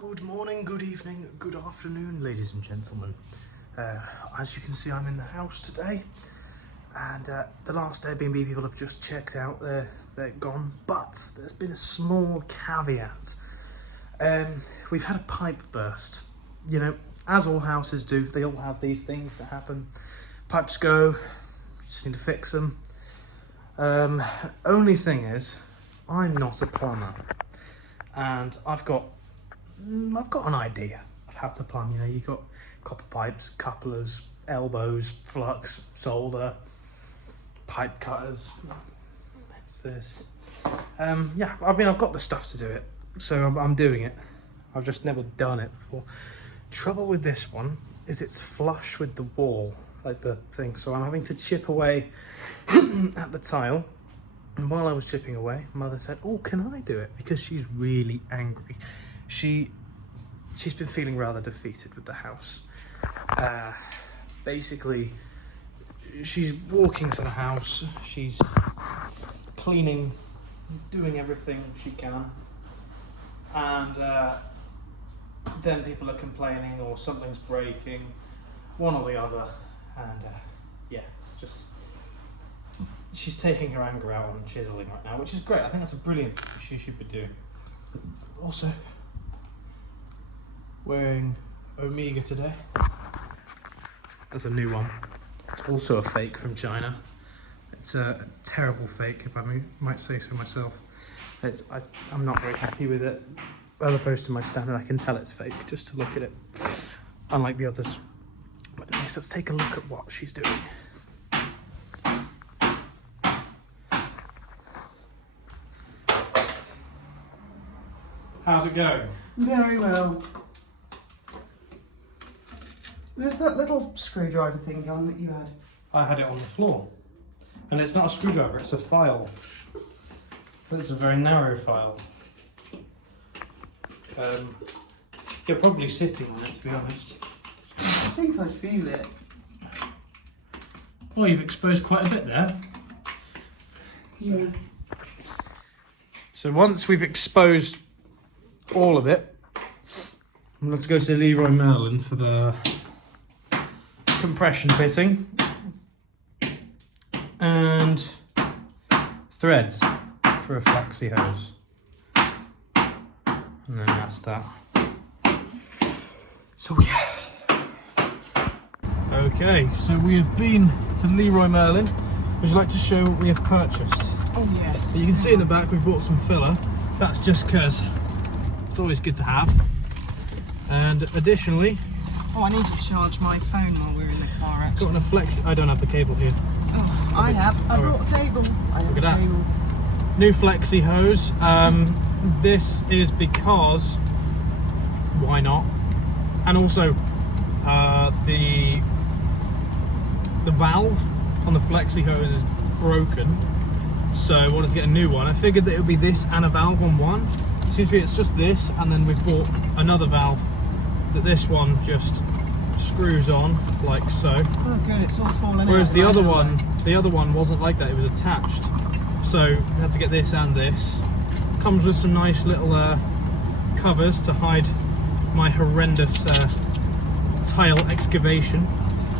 Good morning, good evening, good afternoon, ladies and gentlemen. As you can see, I'm in the house today, and the last Airbnb people have just checked out. They're gone, but there's been a small caveat. We've had a pipe burst. You know, as all houses do, they all have these things that happen. Pipes go, just need to fix them. Only thing is, I'm not a plumber, and I've got an idea of how to plumb. You know, you've got copper pipes, couplers, elbows, flux, solder, pipe cutters. What's this? Yeah, I mean, I've got the stuff to do it, so I'm doing it. I've just never done it before. Trouble with this one is it's flush with the wall, like the thing, so I'm having to chip away at the tile. And while I was chipping away, Mother said, "Oh, can I do it?" Because she's really angry. She's been feeling rather defeated with the house. Basically, she's walking to the house, she's cleaning, doing everything she can, and then people are complaining or something's breaking, one or the other, and yeah, it's just, she's taking her anger out on chiseling right now, which is great. I think that's a brilliant thing she should be doing. Also, wearing Omega today. That's a new one. It's also a fake from China. It's a terrible fake, if I might say so myself. I'm not very happy with it. As opposed to my standard, I can tell it's fake just to look at it, unlike the others. But anyways, let's take a look at what she's doing. How's it going? Very well. There's that little screwdriver thing on that you had. I had it on the floor. And it's not a screwdriver, it's a file. It's a very narrow file. You're probably sitting on it, to be honest. I think I feel it. Oh, you've exposed quite a bit there. Yeah. So once we've exposed all of it, I'm going to go to Leroy Merlin for the compression fitting and threads for a flexi hose, and then that's that. So yeah. Okay, so we have been to Leroy Merlin. Would you like to show what we have purchased? Oh yes. So you can see in the back we've bought some filler. That's just because it's always good to have. And additionally, Oh, I need to charge my phone while we're in the car actually. got a flex. I don't have the cable here. Oh, I have. I brought a cable. I have Look at a that. cable. New flexi hose. This is because why not? And also the valve on the flexi hose is broken, so I wanted to get a new one. I figured that it would be this and a valve on one. It seems to be it's just this, and then we've bought another valve that this one just screws on like so. Oh good, it's all falling out. Whereas the other one wasn't like that, it was attached. So we had to get this and this. Comes with some nice little covers to hide my horrendous tile excavation.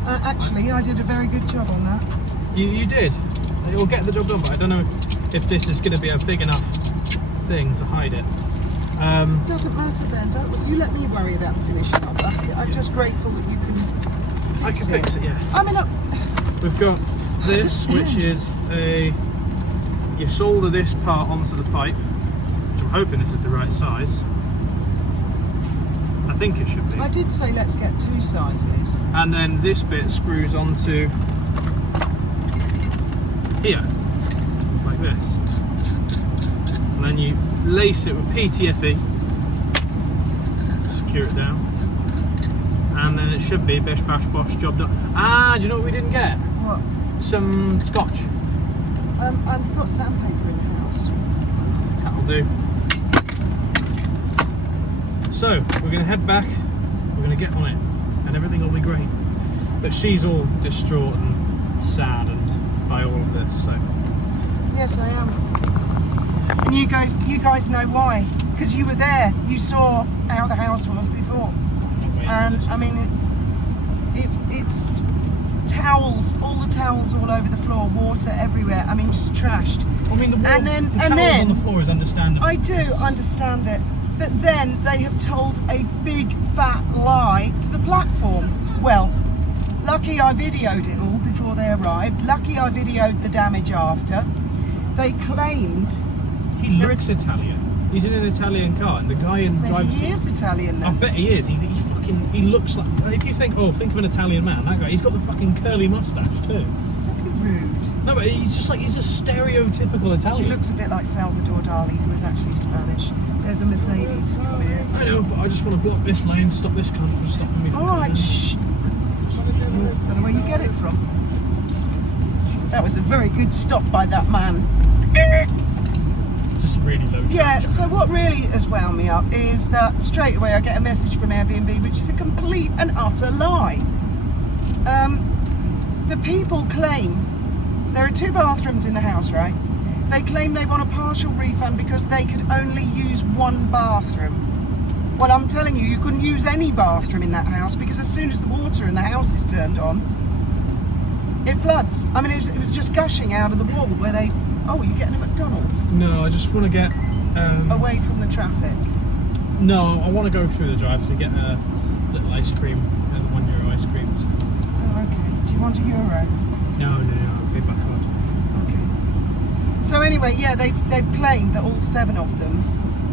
Actually, I did a very good job on that. You did. It will get the job done, but I don't know if this is going to be a big enough thing to hide it. Doesn't matter then, don't you let me worry about the finishing of that. I'm just grateful that you can fix I can fix it, yeah. I mean, We've got this, which is you solder this part onto the pipe, which I'm hoping this is the right size. I think it should be. I did say let's get two sizes. And then this bit screws onto here, like this. And then you lace it with PTFE, secure it down, and then it should be bish bash bosh, job done. Ah, do you know what we didn't get? What? Some scotch. I've got sandpaper in the house. That'll do. So we're going to head back, we're going to get on it, and everything will be great. But she's all distraught and saddened by all of this, so. Yes, I am. And you guys know why. because you were there. You saw how the house was before, and I mean, it's towels, all the towels all over the floor, water everywhere. I mean, just trashed. I mean, the towels on the floor is understandable. I do understand it, but then they have told a big fat lie to the platform. Well, lucky I videoed it all before they arrived. Lucky I videoed the damage after. They claimed he looks Italian. He's in an Italian car, and the guy in the driver's seat. Maybe he is Italian then. I bet he is. He looks like. If you think of an Italian man, that guy, he's got the fucking curly mustache too. Don't be rude. No, but he's just like, he's a stereotypical Italian. He looks a bit like Salvador Dali, who is actually Spanish. There's a Mercedes coming here. I know, but I just want to block this lane, stop this cunt from stopping me. All right, shh. Don't know where you get it from. That was a very good stop by that man. It's just really low. Yeah, so what really has wound me up is that straight away I get a message from Airbnb, which is a complete and utter lie. The people claim there are 2 bathrooms in the house, right? They claim they want a partial refund because they could only use 1 bathroom. Well, I'm telling you, you couldn't use any bathroom in that house because as soon as the water in the house is turned on, it floods. I mean, it was just gushing out of the wall where they... Oh, you're getting a McDonald's? No, I just want to get... away from the traffic. No, I want to go through the drive to get a little ice cream, the €1 ice creams. Oh, okay. Do you want €1? No, I'll pay back card. Okay. So anyway, yeah, they've claimed that all 7 of them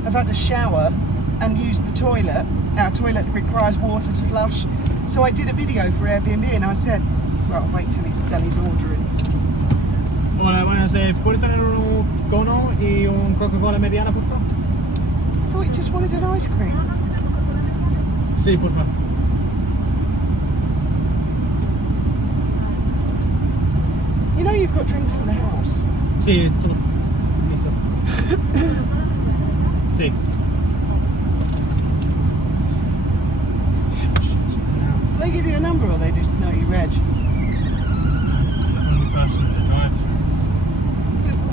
have had a shower and used the toilet. Our toilet requires water to flush. So I did a video for Airbnb and I said, well, wait till he's done his ordering. Hola, buenas. ¿Puede tener un cono y un Coca-Cola mediana, por favor? I thought he just wanted an ice cream. Sí, por favor. You know you've got drinks in the house. Sí, tú. Listo. Sí. Do they give you a number or they just know you reg? Only person in the drive.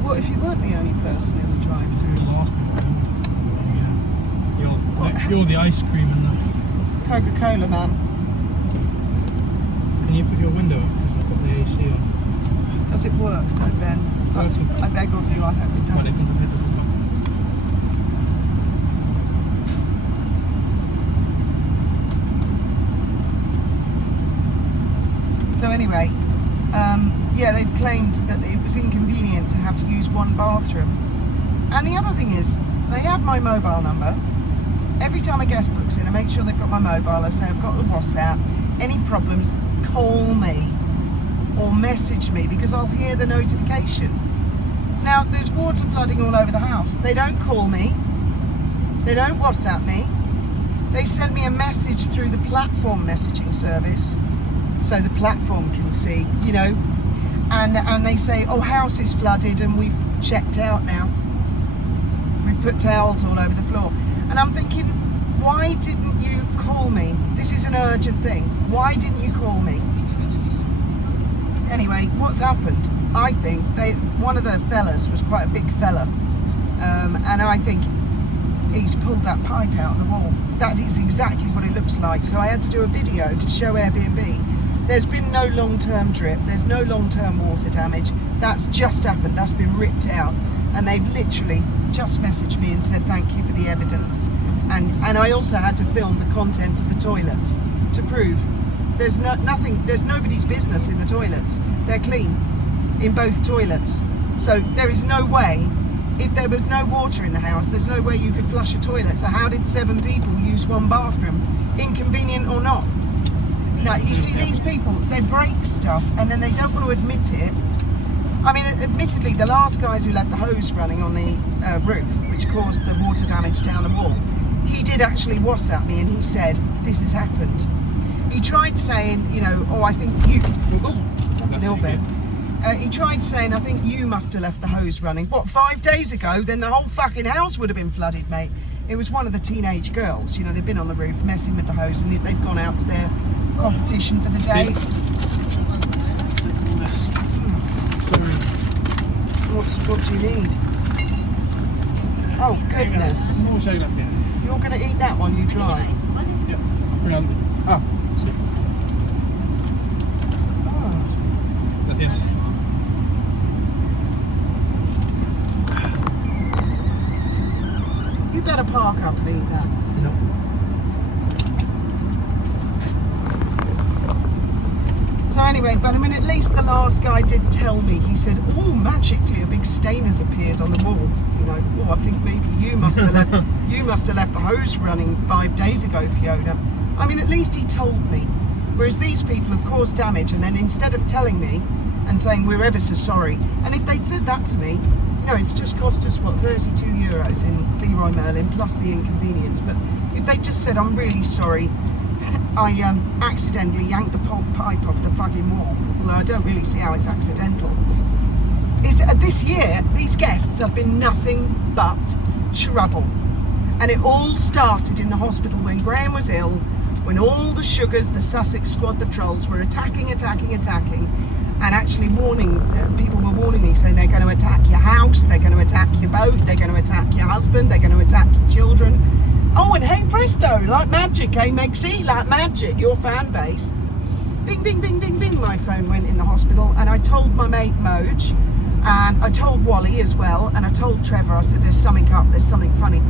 What if you weren't the only person in the drive-through? The last one. Yeah. You're the ice cream and the Coca-Cola man. Can you put your window up because I've got the AC on? Does it work though, Ben? I beg of you, I hope it does. So anyway, yeah, they've claimed that it was inconvenient to have to use 1 bathroom. And the other thing is, they have my mobile number. Every time a guest books in, I make sure they've got my mobile. I say, I've got the WhatsApp. Any problems, call me or message me because I'll hear the notification. Now, there's water flooding all over the house. They don't call me. They don't WhatsApp me. They send me a message through the platform messaging service so the platform can see, you know, and they say, oh, house is flooded and we've checked out now. We've put towels all over the floor. And I'm thinking, why didn't you call me? This is an urgent thing. Why didn't you call me? Anyway, what's happened? I think one of the fellas was quite a big fella, and I think he's pulled that pipe out of the wall. That is exactly what it looks like. So I had to do a video to show Airbnb. There's been no long-term drip. There's no long-term water damage. That's just happened. That's been ripped out, and they've literally just messaged me and said thank you for the evidence. And I also had to film the contents of the toilets to prove there's nobody's business in the toilets. They're clean in both toilets. So there is no way, if there was no water in the house, there's no way you could flush a toilet. So how did 7 people use 1 bathroom? Inconvenient or not? Now, you see these people, they break stuff and then they don't want to admit it. I mean, admittedly, the last guys who left the hose running on the roof, which caused the water damage down the wall, he did actually WhatsApp me and he said, this has happened. He tried saying, you know, oh, I think you... a little bit. He tried saying, I think you must have left the hose running. What, 5 days ago? Then the whole fucking house would have been flooded, mate. It was one of the teenage girls, you know, they've been on the roof messing with the hose and they've gone out to their competition for the day. What do you need? Oh, goodness. More shade up here. You're going to eat that while you drive? Yeah. Around. Ah, see. Oh. That is. You better park up and eat that. No. So anyway, but I mean, at least the last guy did tell me. He said, "Oh, magically, a big stain has appeared on the wall." You know, oh, I think maybe you must have left. You must have left the hose running 5 days ago, Fiona. I mean, at least he told me. Whereas these people have caused damage, and then instead of telling me and saying we're ever so sorry, and if they'd said that to me, you know, it's just cost us what, €32 in Leroy Merlin plus the inconvenience. But if they just said, "I'm really sorry, I accidentally yanked the pipe off the fucking wall," although I don't really see how it's accidental. This year, these guests have been nothing but trouble. And it all started in the hospital when Graham was ill, when all the sugars, the Sussex squad, the trolls were attacking, and actually warning, people were warning me, saying they're going to attack your house, they're going to attack your boat, they're going to attack your husband, they're going to attack your children. Oh, and hey presto, like magic, eh, Megsy? Like magic, your fan base. Bing, bing, bing, bing, bing, my phone went in the hospital, and I told my mate Moj, and I told Wally as well, and I told Trevor, I said, there's something up, there's something funny.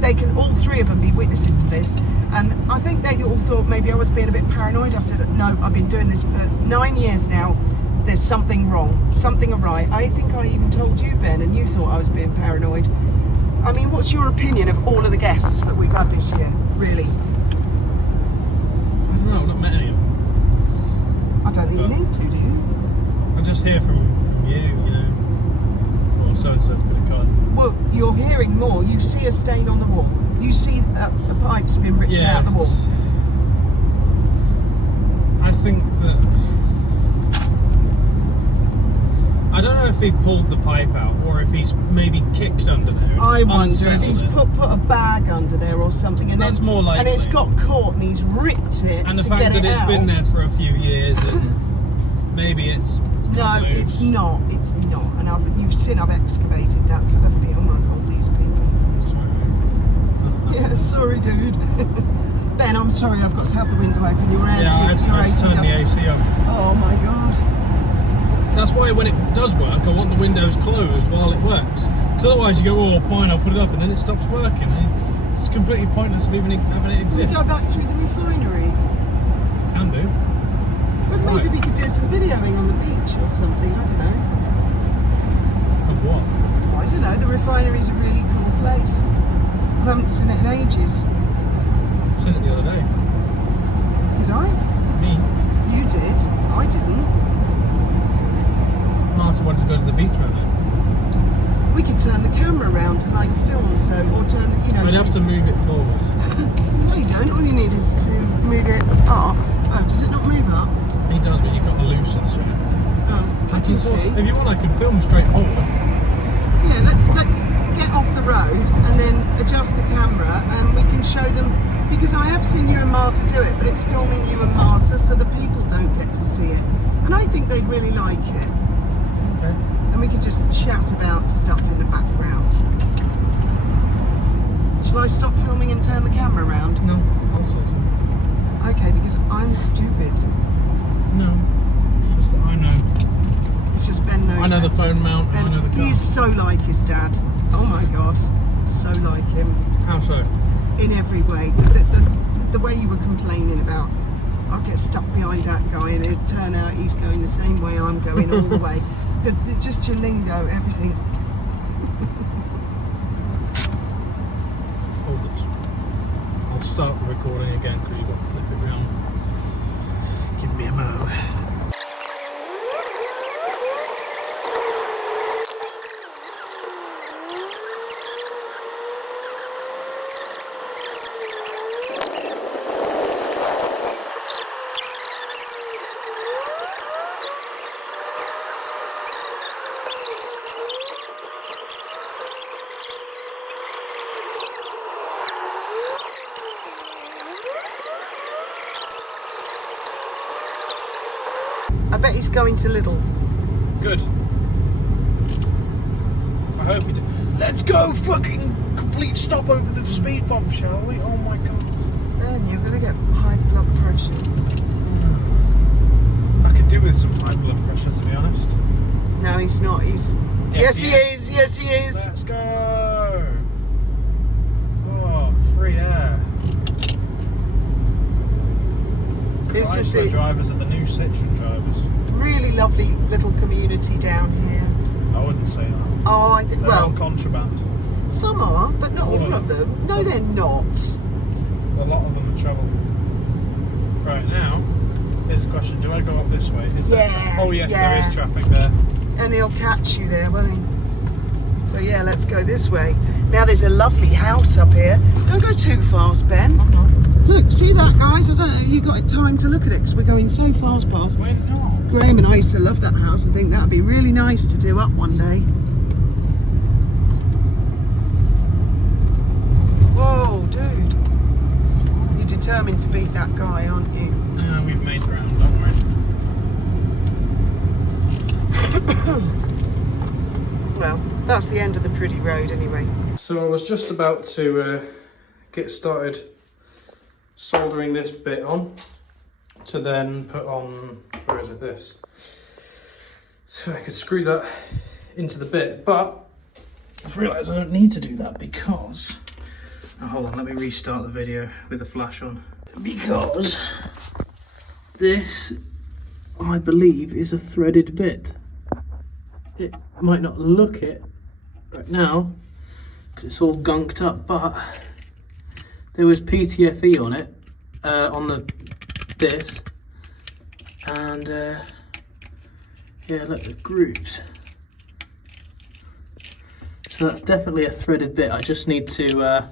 They can, all three of them, be witnesses to this. And I think they all thought maybe I was being a bit paranoid. I said, no, I've been doing this for 9 years now. There's something wrong, something awry. I think I even told you, Ben, and you thought I was being paranoid. I mean, what's your opinion of all of the guests that we've had this year, really? I don't know, I've not met any of them. I don't think you need to, do you? I just hear from you, you know. Well, so-and-so's been a card. Well, you're hearing more. You see a stain on the wall. You see a pipe's been ripped out the wall. I think that... I don't know if he pulled the pipe out or if he's maybe kicked under there. I wonder if he's put a bag under there or something, and that's then, more likely. and it's got caught and he's ripped it and the to fact get that it it's out. been there for a few years, and maybe it's No, it's not. It's not. And you've seen I've excavated that perfectly. Oh my God, these people. Yeah, sorry, dude. Ben, I'm sorry. I've got to have the window open. Your AC, yeah, your I've AC turned the doesn't. AC on. Oh my God. That's why when it does work, I want the windows closed while it works. Because otherwise you go, oh, fine, I'll put it up, and then it stops working. And it's completely pointless of even having it Can we exist. go back through the refinery? Can do. Well, maybe we could do some videoing on the beach or something. I don't know. Of what? I don't know. The refinery's a really cool place. I haven't seen it in ages. Seen it the other day. Did I? Me. You did. I didn't. Martha wanted to go to the beach right now. We could turn the camera around to like film, so or turn, you know. I'd have to move it forward. No, you don't. All you need is to move it up. Oh, does it not move up? He does, but you've got to loosen it. Oh, I can see. If you want, I can film straight on. Yeah, let's get off the road and then adjust the camera, and we can show them. Because I have seen you and Marta do it, but it's filming you and Marta, so the people don't get to see it. And I think they'd really like it. Okay. And we could just chat about stuff in the background. Shall I stop filming and turn the camera around? No, I'll say so. Okay, because I'm stupid. No, it's just that I know. It's just Ben knows. I know the better. phone mount, and I know the car. He is so like his dad. Oh my God, so like him How so? in every way. The way you were complaining about, I'll get stuck behind that guy, and it'd turn out he's going the same way I'm going all the way. Just your lingo, everything. Hold this. I'll start the recording again because you've got to flip it round. Give me a mo. I bet he's going to Lidl. Good. I hope you do. Let's go fucking complete stop over the speed bump, shall we? Oh my god. Then you're gonna get high blood pressure. I could do with some high blood pressure, to be honest. No, he's not. He's. Yes, he is. Yes, he is. Let's go. Oh, free air. It's just Chrysler a drivers are the new Citroen drivers. really lovely little community down here. I wouldn't say that. Oh, I think. They're Well, on contraband. some are, but not all of them. No, they're not. A lot of them are trouble. Right now, here's the question: do I go up this way? Is there, Yeah, oh yes, yeah. there is traffic there. And he'll catch you there, won't he? So yeah, let's go this way. Now there's a lovely house up here. Don't go too fast, Ben. Look, see that, guys? I don't know if you got time to look at it because we're going so fast past. Why not? Graham and I used to love that house and think that'd be really nice to do up one day. Whoa, dude. You're determined to beat that guy, aren't you? We've made ground, don't worry. Well, that's the end of the pretty road anyway. So I was just about to get started soldering this bit on to then put on, where is it, this, so I could screw that into the bit, but I've realised I don't need to do that because, oh, hold on, let me restart the video with the flash on, because this, I believe, is a threaded bit. It might not look it right now because it's all gunked up, but there was PTFE on it, on this, and yeah, look, the grooves. So that's definitely a threaded bit. I just need to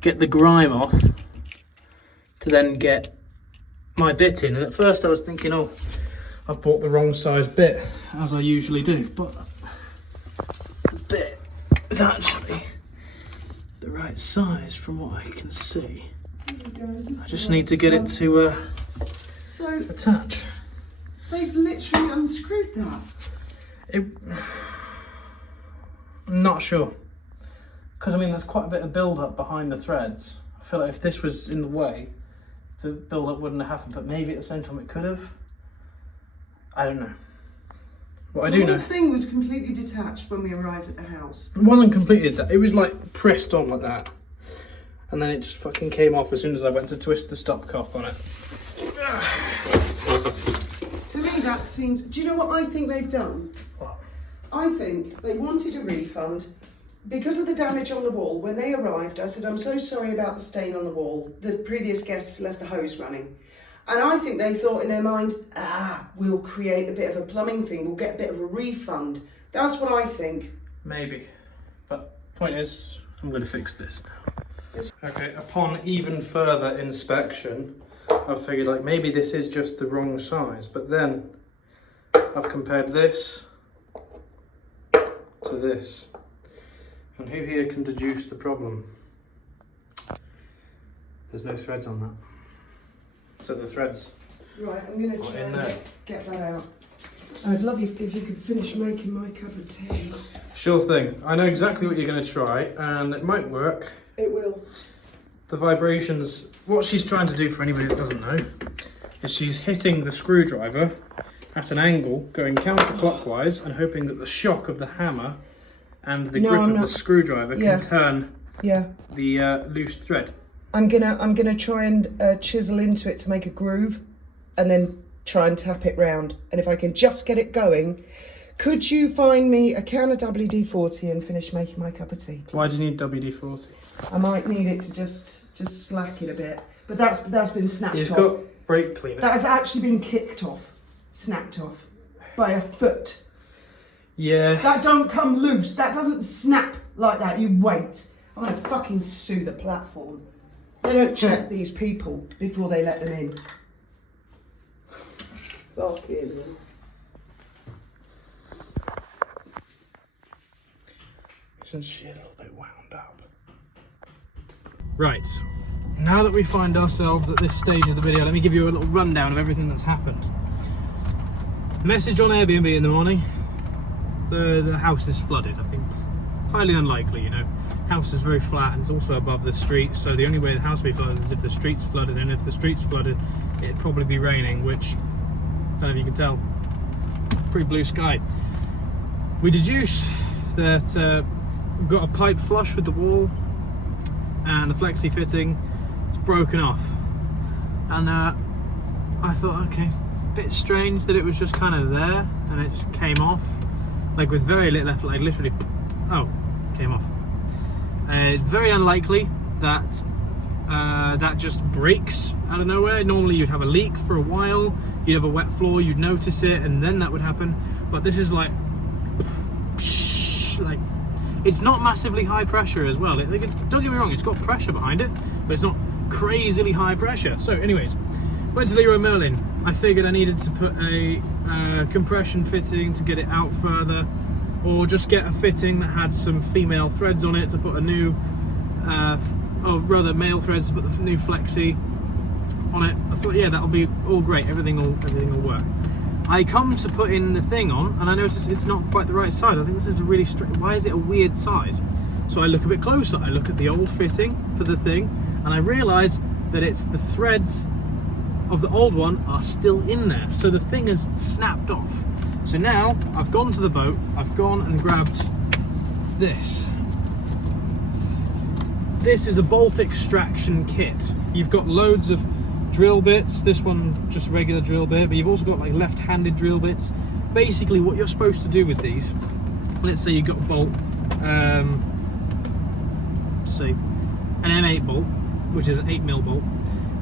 get the grime off to then get my bit in. And at first I was thinking, oh, I've bought the wrong size bit, as I usually do, but the bit is actually the right size from what I can see. I just need to get it to So attach. they've literally unscrewed that. I'm not sure, because I mean there's quite a bit of build-up behind the threads. I feel like if this was in the way, the build-up wouldn't have happened, but maybe at the same time it could have. I don't know. What I do The know, whole thing was completely detached when we arrived at the house. it wasn't completed. It was like pressed on like that, and then it just fucking came off as soon as I went to twist the stopcock on it. To me, that seems. Do you know what I think they've done? What? I think they wanted a refund because of the damage on the wall. When they arrived, I said, "I'm so sorry about the stain on the wall. The previous guests left the hose running." And I think they thought in their mind, we'll create a bit of a plumbing thing, we'll get a bit of a refund. That's what I think. Maybe, but point is, I'm going to fix this now. Okay, upon even further inspection, I figured like maybe this is just the wrong size, but then I've compared this to this, and who here can deduce the problem? There's no threads on that. So the threads. Right, I'm going to try in and there. get that out. I'd love you if you could finish making my cup of tea. Sure thing. I know exactly what you're going to try, and it might work. It will. The vibrations, what she's trying to do, for anybody that doesn't know, is she's hitting the screwdriver at an angle, going counterclockwise, and hoping that the shock of the hammer and the grip of the screwdriver can turn the loose thread. I'm gonna try and chisel into it to make a groove, and then try and tap it round. And if I can just get it going, could you find me a can of WD-40 and finish making my cup of tea? Why do you need WD-40? I might need it to just slack it a bit, but that's been snapped You've off. got brake cleaner. That has actually been kicked off, snapped off by a foot. Yeah. That don't come loose. That doesn't snap like that. You wait. I'm gonna fucking sue the platform. They don't check these people before they let them in. Fucking. Isn't she a little bit wound up? Right. Now that we find ourselves at this stage of the video, let me give you a little rundown of everything that's happened. Message on Airbnb in the morning. The house is flooded, I think. highly unlikely, you know. House is very flat and it's also above the street, so the only way the house will be flooded is if the street's flooded, and if the street's flooded, it'd probably be raining, which, I don't know if you can tell, pretty blue sky. We deduce that we've got a pipe flush with the wall, and the flexi fitting is broken off. And I thought, okay, bit strange that it was just kind of there and it just came off, like with very little effort, like literally, oh, came off. It's very unlikely that that just breaks out of nowhere. Normally you'd have a leak for a while, you'd have a wet floor, you'd notice it, and then that would happen. But this is like it's not massively high pressure as well. Don't get me wrong, it's got pressure behind it, but it's not crazily high pressure. So anyways, went to Leroy Merlin. I figured I needed to put a compression fitting to get it out further, or just get a fitting that had some female threads on it to put a new, or rather male threads to put the new flexi on it. I thought, yeah, that'll be all great, everything will work. I come to put in the thing on, and I notice it's not quite the right size. I think this is a really strange, why is it a weird size? So I look a bit closer, I look at the old fitting for the thing, and I realise that it's the threads of the old one are still in there. So the thing has snapped off. So now I've gone to the boat, I've gone and grabbed this. This is a bolt extraction kit. You've got loads of drill bits. This one just regular drill bit, but you've also got like left-handed drill bits. Basically what you're supposed to do with these, let's say you've got a bolt, say an M8 bolt, which is an 8mm bolt.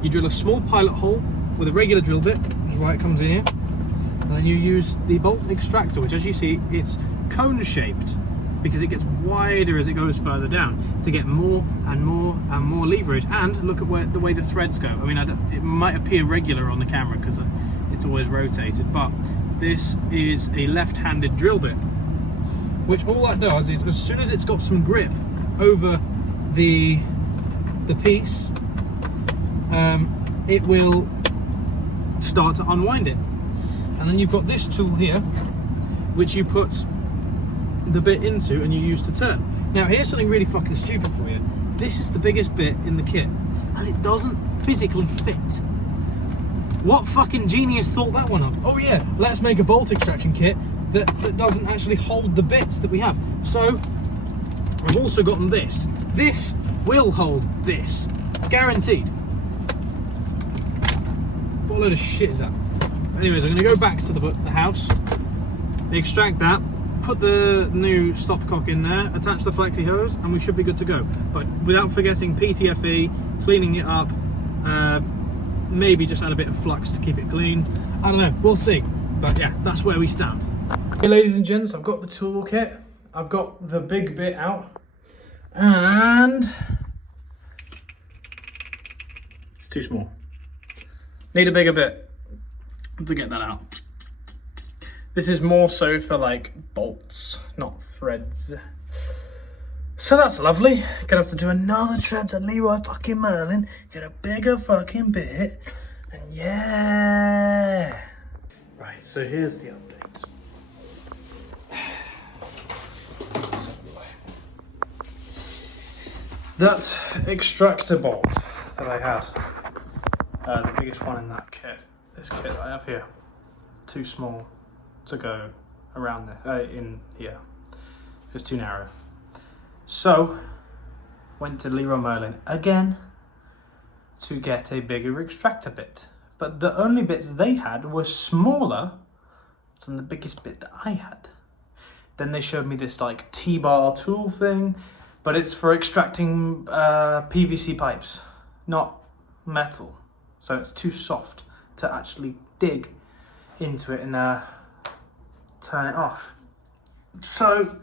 You drill a small pilot hole with a regular drill bit, which is why it comes in here, and then you use the bolt extractor, which, as you see, it's cone shaped because it gets wider as it goes further down to get more and more and more leverage. And look at the way the threads go. I mean, it might appear regular on the camera because it's always rotated, but this is a left-handed drill bit, which all that does is, as soon as it's got some grip over the piece, it will start to unwind it. And then you've got this tool here, which you put the bit into and you use to turn. Now here's something really fucking stupid for you. This is the biggest bit in the kit, and it doesn't physically fit. What fucking genius thought that one up? Oh yeah, let's make a bolt extraction kit that doesn't actually hold the bits that we have. So I've also gotten this. This will hold this, guaranteed. What a load of shit is that? Anyways, I'm going to go back to the house, extract that, put the new stopcock in there, attach the flexi hose, and we should be good to go. But without forgetting PTFE, cleaning it up, maybe just add a bit of flux to keep it clean. I don't know, we'll see. But yeah, that's where we stand. Okay, ladies and gents, I've got the toolkit, I've got the big bit out, and it's too small. Need a bigger bit to get that out. This is more so for like bolts, not threads. So that's lovely. Gonna have to do another trip to Leroy fucking Merlin, get a bigger fucking bit, and yeah. Right, so here's the update. So, that extractor bolt that I had, the biggest one in that kit, this kit that I have here, too small to go around there, in here, it's too narrow. So went to Leroy Merlin again to get a bigger extractor bit, but the only bits they had were smaller than the biggest bit that I had. Then they showed me this like T-bar tool thing, but it's for extracting PVC pipes, not metal, so it's too soft to actually dig into it and turn it off. So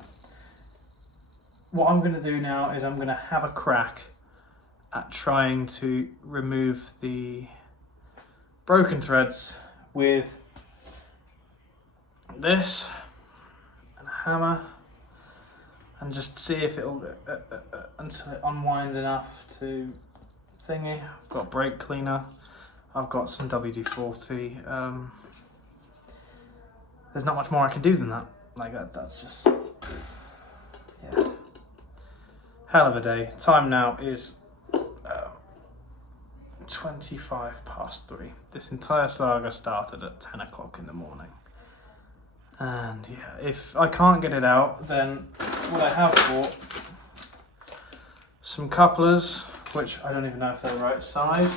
what I'm going to do now is I'm going to have a crack at trying to remove the broken threads with this and a hammer, and just see if it'll until it unwinds enough to thingy. I've got brake cleaner, I've got some WD-40. There's not much more I can do than that. Like that's just, yeah. hell of a day. Time now is 3:25. This entire saga started at 10 o'clock in the morning. And yeah, if I can't get it out, then what I have bought, some couplers, which I don't even know if they're the right size.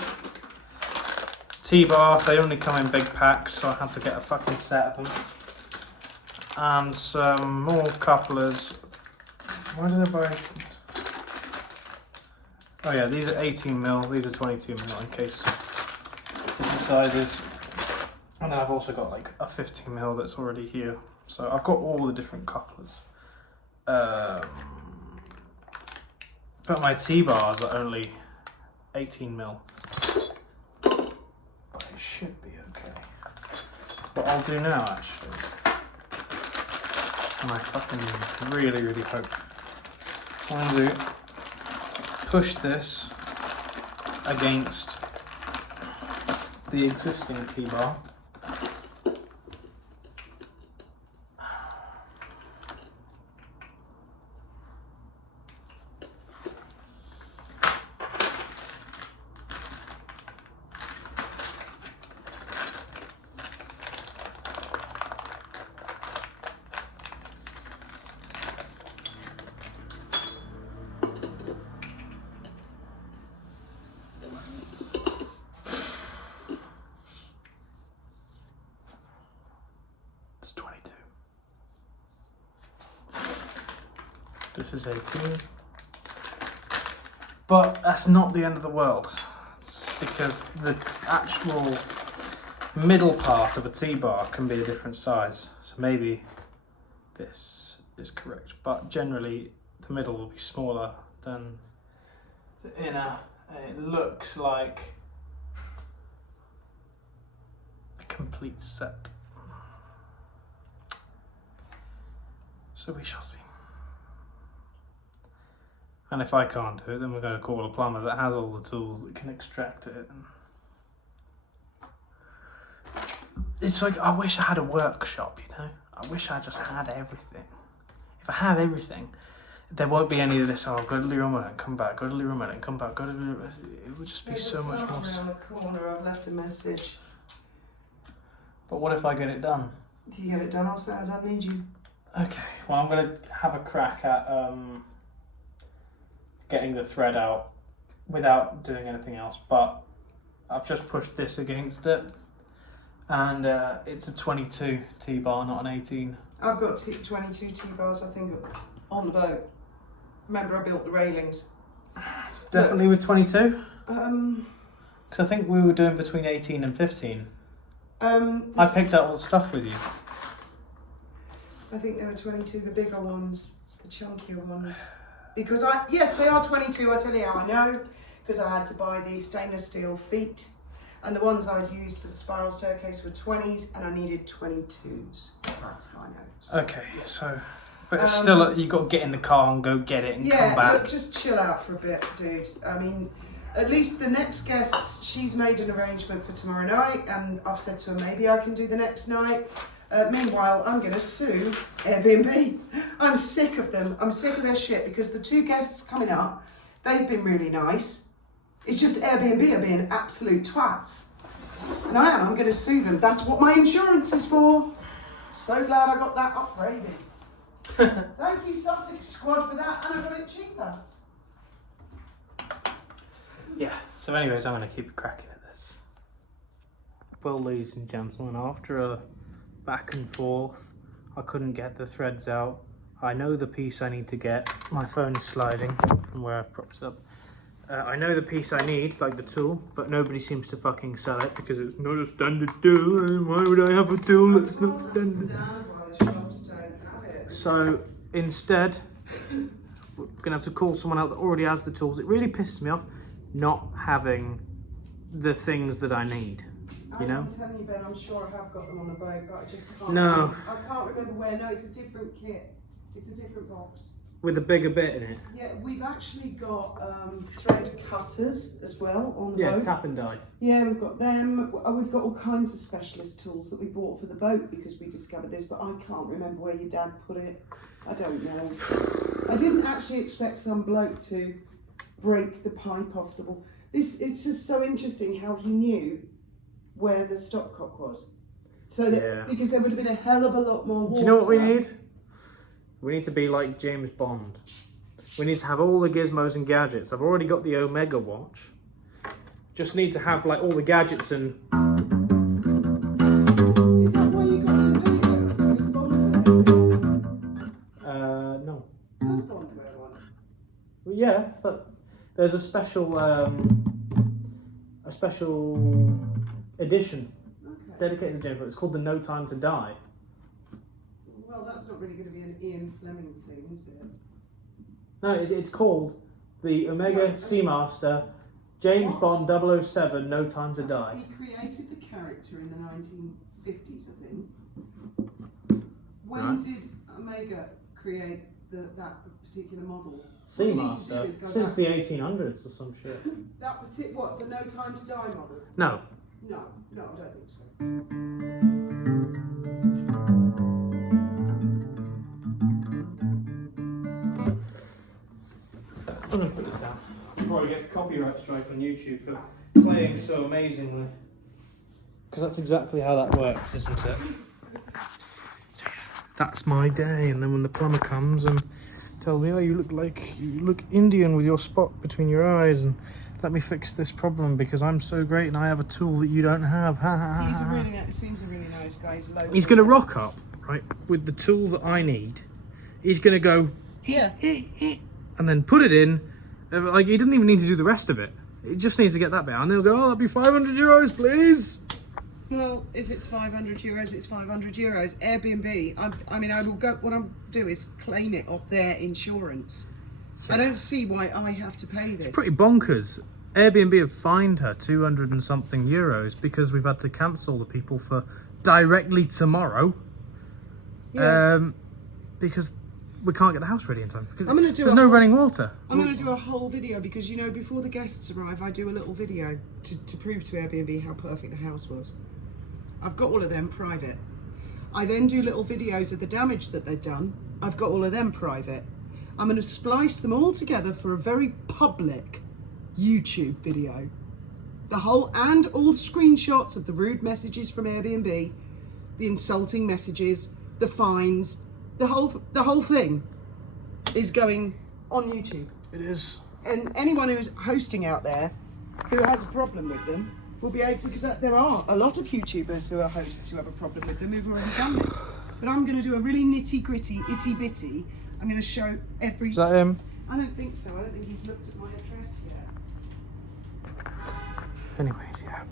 T-bar, they only come in big packs, so I had to get a fucking set of them. And some more couplers. Why did I buy? Oh yeah, these are 18mm, these are 22mm in case different sizes. And then I've also got like a 15mm that's already here. So I've got all the different couplers. But my T-bars are only 18mm. But it should be okay. What I'll do now actually, and I fucking really, really hope, what I'm going to do, push this against the existing T-bar. It's 22. This is 18. But that's not the end of the world. It's because the actual middle part of a T-bar can be a different size. So maybe this is correct. But generally the middle will be smaller than the inner. And it looks like a complete set. So we shall see. And if I can't do it, then we're going to call a plumber that has all the tools that can extract it. It's like, I wish I had a workshop, you know? I wish I just had everything. If I have everything, there won't be any of this, oh, go to Leroy Merlin, come back, go to Leroy Merlin, come back, go to Leroy Merlin. It would just be so much more. Around the corner, I've left a message. But what if I get it done? If you get it done, I'll say I don't need you. Okay, well I'm going to have a crack at getting the thread out without doing anything else, but I've just pushed this against it, and it's a 22 T-bar, not an 18. I've got 22 T-bars, I think, on the boat. Remember, I built the railings. Definitely with 22? Because I think we were doing between 18 and 15. I picked up all the stuff with you. I think there were 22, the bigger ones, the chunkier ones. Because yes, they are 22, I tell you how I know, because I had to buy the stainless steel feet, and the ones I'd used for the spiral staircase were 20s, and I needed 22s. That's my notes. Okay, so, but it's still, you've got to get in the car and go get it and come back. Yeah, look, just chill out for a bit, dude. I mean, at least the next guests, she's made an arrangement for tomorrow night, and I've said to her, maybe I can do the next night. Meanwhile, I'm going to sue Airbnb. I'm sick of them. I'm sick of their shit because the two guests coming up, they've been really nice. It's just Airbnb are being absolute twats. And I'm going to sue them. That's what my insurance is for. So glad I got that upgraded. Thank you, Sussex Squad, for that, and I got it cheaper. Yeah, so anyways, I'm going to keep cracking at this. Well, ladies and gentlemen, after a back and forth, I couldn't get the threads out. I know the piece I need to get. My phone is sliding from where I've propped it up. I know the piece I need, like the tool, but nobody seems to fucking sell it because it's not a standard tool, and why would I have a tool that's not standard? So instead, we're gonna have to call someone out that already has the tools. It really pisses me off not having the things that I need. You know? I'm telling you, Ben, I'm sure I have got them on the boat, but I just can't. No. I can't remember where. No, it's a different kit. It's a different box. With a bigger bit in it. Yeah, we've actually got thread cutters as well on the boat. Yeah, tap and die. Yeah, we've got them. We've got all kinds of specialist tools that we bought for the boat because we discovered this, but I can't remember where your dad put it. I don't know. I didn't actually expect some bloke to break the pipe off the wall. It's just so interesting how he knew where the stopcock was. So that, because there would have been a hell of a lot more water. Do you know what we need? We need to be like James Bond. We need to have all the gizmos and gadgets. I've already got the Omega watch. Just need to have like all the gadgets and... Is that why you got the Omega? Because Bond wears it? No. Does Bond wear one? Well, yeah, but there's a special edition dedicated to James Bond. It's called the No Time to Die. Well, that's not really going to be an Ian Fleming thing, is it? No, it's called the Omega Seamaster James Bond 007 No Time to Die. He created the character in the 1950s, I think. When did Omega create that particular model? Seamaster since the 1800s or some shit. What, the No Time to Die model? No. No, I don't think so. I'm going to put this down. I'll probably get a copyright strike on YouTube for playing so amazingly. Because that's exactly how that works, isn't it? So yeah, that's my day. And then when the plumber comes and tells me, oh, you look Indian with your spot between your eyes, and let me fix this problem because I'm so great and I have a tool that you don't have. Seems a really nice guy. He's going to rock up, right, with the tool that I need. He's going to go, here. And then put it in. Like, he doesn't even need to do the rest of it. It just needs to get that bit. And they'll go, oh, that'd be 500 euros, please. Well, if it's 500 euros, it's 500 euros. Airbnb, I will go, what I'll do is claim it off their insurance. Yeah. I don't see why I have to pay this. It's pretty bonkers. Airbnb have fined her 200 and something euros because we've had to cancel the people for directly tomorrow. Yeah. Because we can't get the house ready in time. There's no running water. I'm going to do a whole video because, you know, before the guests arrive, I do a little video to prove to Airbnb how perfect the house was. I've got all of them private. I then do little videos of the damage that they've done. I've got all of them private. I'm going to splice them all together for a very public YouTube video. And all screenshots of the rude messages from Airbnb, the insulting messages, the fines, the whole thing is going on YouTube. It is. And anyone who's hosting out there who has a problem with them will be able, because there are a lot of YouTubers who are hosts who have a problem with them who've already done this. But I'm going to do a really nitty gritty, itty bitty. I'm going to show every... Is that him? I don't think so. I don't think he's looked at my address yet. Anyways, yeah.